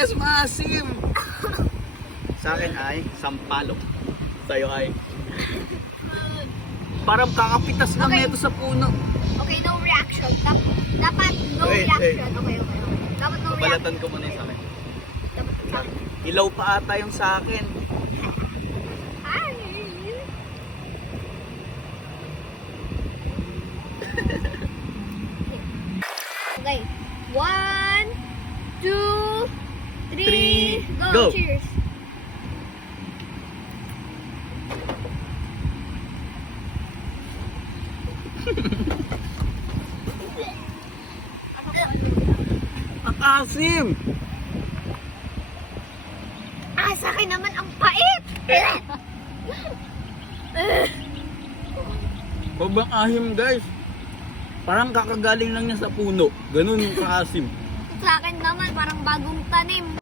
Yes, maasim! Sa akin ay sampalok. Sa'yo ay parang kakapitas lang Okay. nito sa puno. Okay, no reaction. Dapat no Wait, reaction. Okay. Dapat no reaction. Balatan ko muna yung sa akin. Dapat sa akin. Ilaw pa ata yung sa akin. Ay! Okay. 1, 2, 3, Three, go. go. Cheers. Ang asim! Sa akin naman ang pait! Sobrang ahim guys. Parang kakagaling lang niya sa puno. Ganun yung kaasim. Sa akin naman, parang bagong tanim.